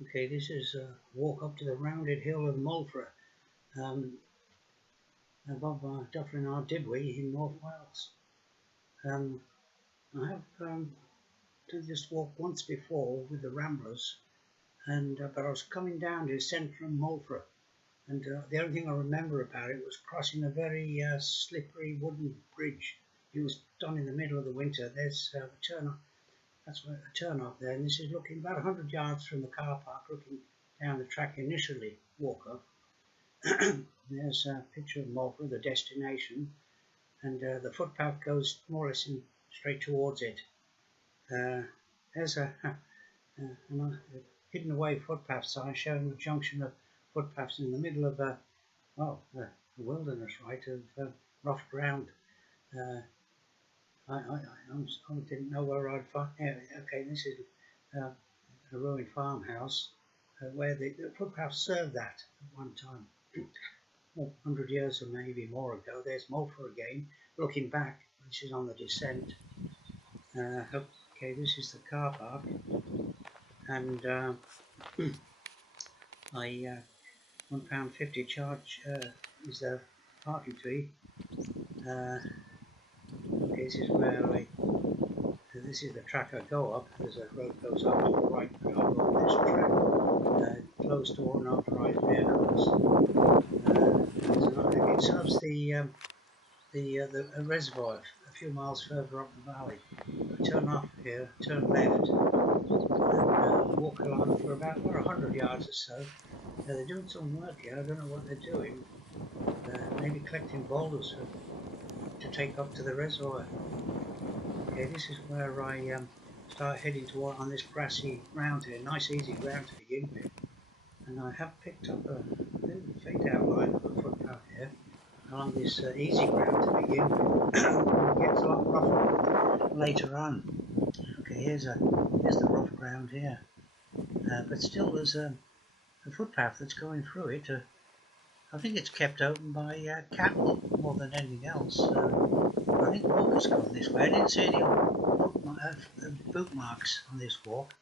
Okay, this is a walk up to the rounded hill of Moelfre, above Dyffryn Ardudwy in North Wales. I have done this walk once before with the Ramblers, but I was coming down to descend from Moelfre, and the only thing I remember about it was crossing a very slippery wooden bridge. It was done in the middle of the winter. There's a turn off. That's a turn off there, and this is looking about 100 yards from the car park, looking down the track initially walk up. There's a picture of Moelfre, the destination, and the footpath goes more or less straight towards it. There's a hidden away footpath sign showing a junction of footpaths in the middle of the wilderness, right, of rough ground. I didn't know where I'd find. Okay, this is a ruined farmhouse where the footpath served that at one time. 100 years or maybe more ago. There's Moelfre again, looking back. This is on the descent. Okay, this is the car park, and £1.50 charge is the parking fee. Okay, this is where this is the track I go up. There's a road goes up to the right, but I go up this track, closed to all unauthorised vehicles. It serves the reservoir a few miles further up the valley. I turn off here, turn left, and walk along for about 100 yards or so. They're doing some work here. I don't know what they're doing. Maybe collecting boulders to take up to the reservoir. Okay, this is where I start heading toward on this grassy ground here. Nice easy ground to begin with. And I have picked up a little faint outline of a footpath here along this easy ground to begin with. It gets a lot rougher later on. Okay, here's the rough ground here, but still there's a footpath that's going through it. I think it's kept open by cattle more than anything else. I think walkers gone this way. I didn't see any boot marks on this walk.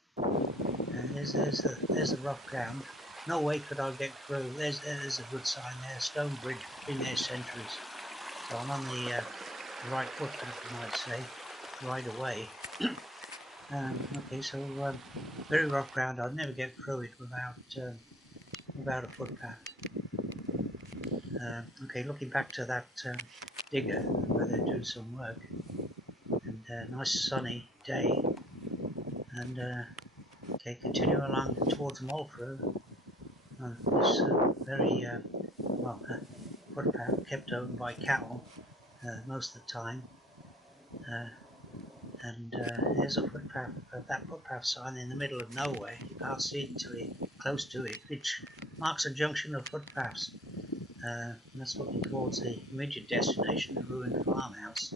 There's the rough ground. No way could I get through. There's a good sign there. Stone bridge, been there centuries. So I'm on the right footpath, you might say, right away. Okay, so very rough ground. I'd never get through it without a footpath. Okay, looking back to that digger where they're doing some work, and nice sunny day, and okay, continue along towards Moelfre. This very footpath kept open by cattle most of the time, and there's a footpath, that footpath sign in the middle of nowhere. You can't see it until you're close to it, which marks a junction of footpaths. And that's looking towards the immediate destination, the ruined farmhouse.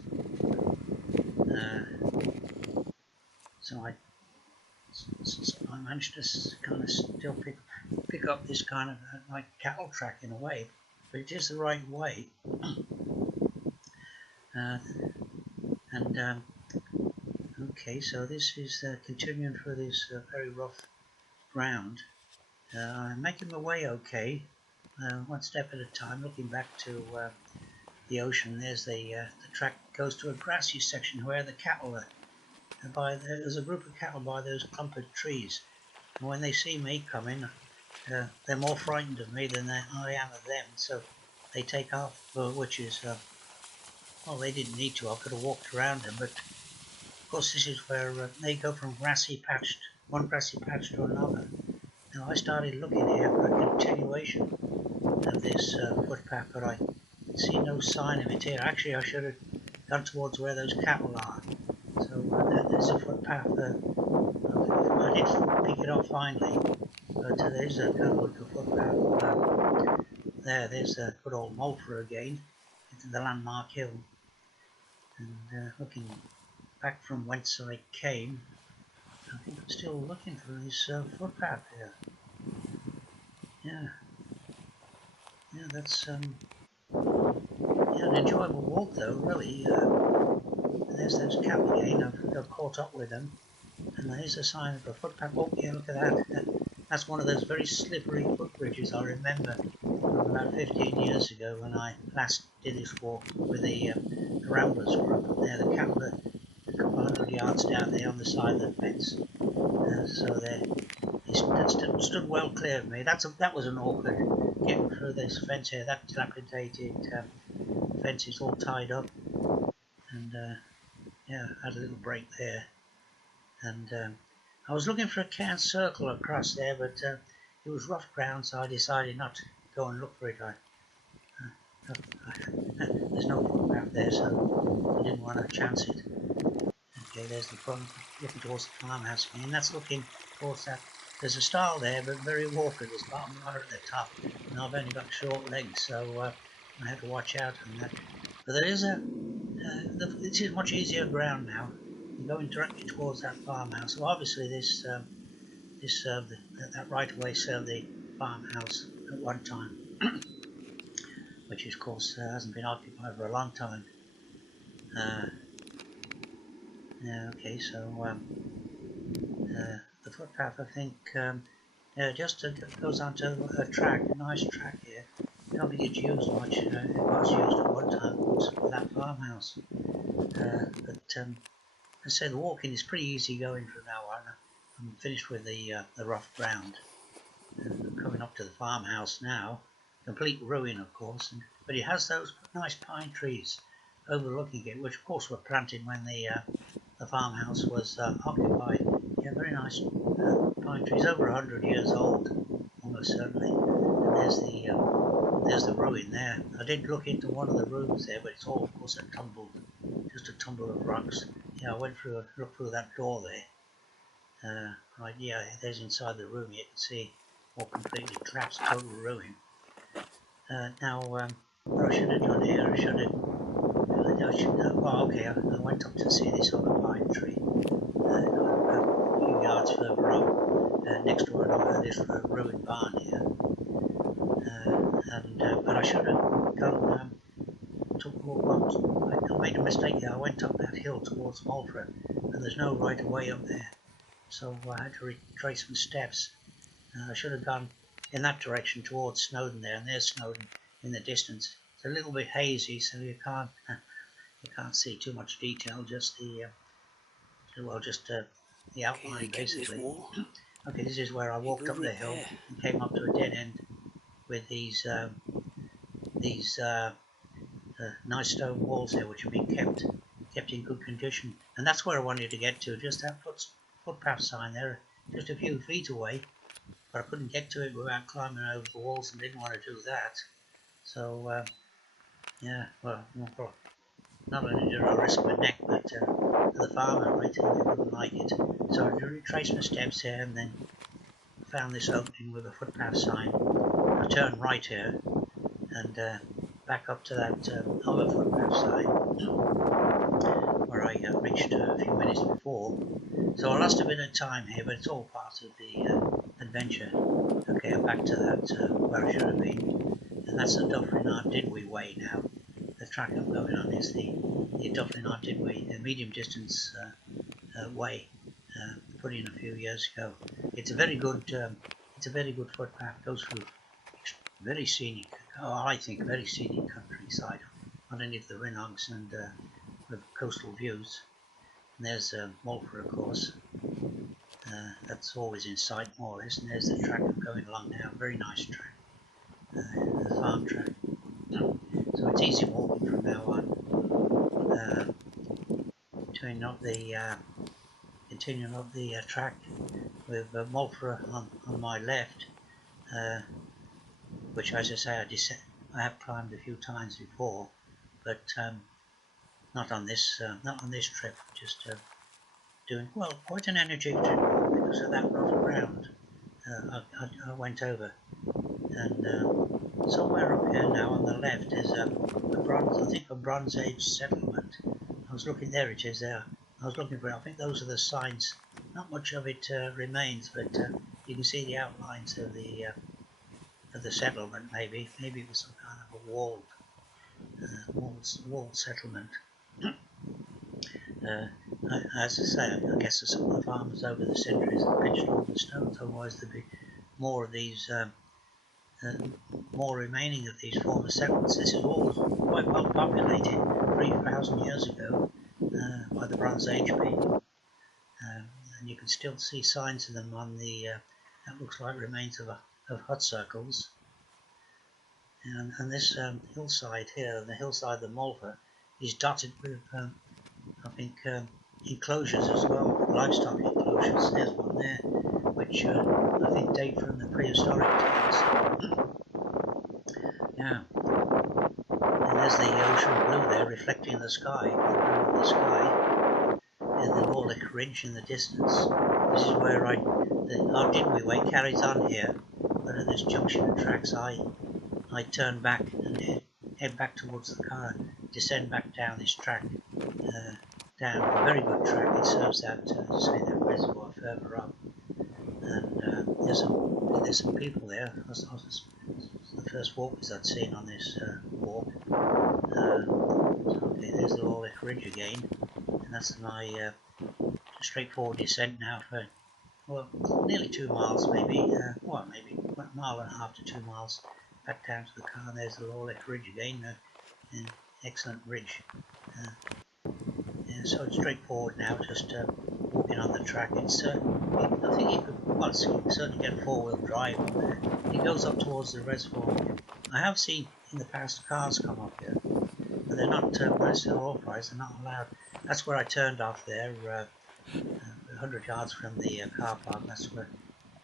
So I managed to kind of still pick up this kind of like cattle track in a way, but it is the right way. Okay, so this is continuing through this very rough ground. I'm making my way okay, one step at a time, looking back to the ocean. There's the track goes to a grassy section where the cattle are. There's a group of cattle by those clump of trees, and when they see me coming, they're more frightened of me than I am of them, so they take off, which is, well, they didn't need to. I could have walked around them, but of course this is where they go from one grassy patch to another. Now I started looking here for a continuation of this footpath, but I see no sign of it here. Actually, I should have gone towards where those cattle are. So there's a footpath. I did pick it up finally, but there's a good looking footpath. There's a good old Moelfre again, into the landmark hill. And looking back from whence I came, I think I'm still looking for this footpath here. Yeah, that's an enjoyable walk though, really. There's those cattle again. I've caught up with them, and there's a sign of a footpath. Oh yeah, look at that. That's one of those very slippery footbridges I remember from about 15 years ago when I last did this walk with the Ramblers group up there, a couple of 100 yards down there on the side of the fence. So he stood well clear of me. That was an awkward getting through this fence here. That dilapidated fence is all tied up, and yeah, I had a little break there. And I was looking for a can circle across there, but it was rough ground, so I decided not to go and look for it. There's no footpath there, so I didn't want to chance it. Okay, there's the front, looking towards the farmhouse again. That's looking towards that. There's a stile there, but very awkward. There's bottom wire at the top, and I've only got short legs, so I have to watch out on that. But there is this is much easier ground now. I'm going directly towards that farmhouse. So obviously that right of way served the farmhouse at one time, which of course hasn't been occupied for a long time. Yeah, okay, so the footpath, I think, just goes onto a track, a nice track here. I don't think it's used much. It was used at one time, of course, for that farmhouse. But as I say, the walking is pretty easy going from now on. I'm finished with the rough ground. I'm coming up to the farmhouse now. Complete ruin, of course, but it has those nice pine trees overlooking it, which of course were planted when the farmhouse was occupied. Yeah, very nice pine trees, over 100 years old, almost certainly. And there's the ruin there. I did look into one of the rooms there, but it's all, of course, just a tumble of rocks. Yeah, I went through, looked through that door there. Right, yeah, there's inside the room. You can see all completely collapsed, total ruin. Now, what I should have done here, well, okay, I went up to see this other pine tree, a few yards further up, next to this ruined barn here. But I should have gone, I made a mistake here. I went up that hill towards Moelfre, and there's no right of way up there, so I had to retrace my steps. I should have gone in that direction towards Snowdon there, and there's Snowdon in the distance. It's a little bit hazy, so you can't see too much detail, just the outline basically. Okay, this is where I walked up the hill and came up to a dead end with these nice stone walls there, which have been kept in good condition, and that's where I wanted to get to. Just that footpath sign there, just a few feet away, but I couldn't get to it without climbing over the walls, and didn't want to do that. So yeah, well, not only did I risk my neck, but the farmer, right, he wouldn't like it. So I retraced my steps here, and then found this opening with a footpath sign. I turned right here, and back up to that other footpath sign, where I reached a few minutes before. So I lost a bit of time here, but it's all part of the adventure. Okay, I'm back to that where I should have been, and that's the Dyffryn Ardudwy way now. The track I'm going on is the Dyffryn Ardudwy, the medium distance way, put in a few years ago. It's a very good footpath. Goes through very scenic, I think very scenic countryside underneath the Rinnogs, and with coastal views. And there's Moelfre, of course. That's always in sight, more or less. And there's the track I'm going along now. Very nice track, the farm track. So it's easy walking from now on. Continuing up the track with Moelfre on my left, which, as I say, I have climbed a few times before, but not on this trip. Just doing quite an energetic trip because of that rough ground I went over. And somewhere up here now on the left is a Bronze Age settlement. I was looking, there it is there. I was looking for it. I think those are the signs. Not much of it remains, but you can see the outlines of the settlement. Maybe it was some kind of a walled settlement. As I say, I guess some of the farmers over the centuries have pitched all the stones, otherwise there'd be more of these, more remaining of these former settlements. This is all quite well populated 3,000 years ago by the Bronze Age people, and you can still see signs of them on the that looks like remains of hut circles. And this hillside here, the hillside of the Moelfre, is dotted with I think enclosures as well, livestock enclosures. There's one there, which I think date from the prehistoric times. Yeah, and there's the ocean blue there reflecting the sky, the blue of the sky, and the Lorlick Ridge in the distance. This is where the Ardudwy Way carries on here, but at this junction of tracks I turn back and head back towards the car, descend back down this track, down a very good track. It serves that, that reservoir further up, and there's some people there. That's the first walkers I'd seen on this walk. Okay, there's the Lorlick Ridge again, and that's my straightforward descent now for, well, nearly 2 miles, maybe, maybe 1.5 miles to 2 miles back down to the car. And there's the Lorlick Ridge again, an excellent ridge. Yeah, so it's straightforward now, just walking on the track. It's I think you could, well, you can certainly get 4-wheel drive on there. It goes up towards the reservoir. I have seen in the past cars come up here, but they're not, unless they're authorised, they're not allowed. That's where I turned off there, 100 yards from the car park. That's where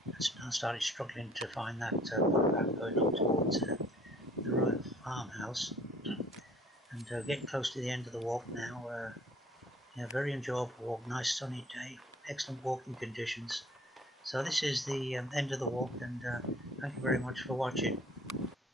I started struggling to find that footpath going up towards the ruined farmhouse. And getting close to the end of the walk now. Yeah, very enjoyable walk, nice sunny day, excellent walking conditions. So this is the end of the walk, and thank you very much for watching.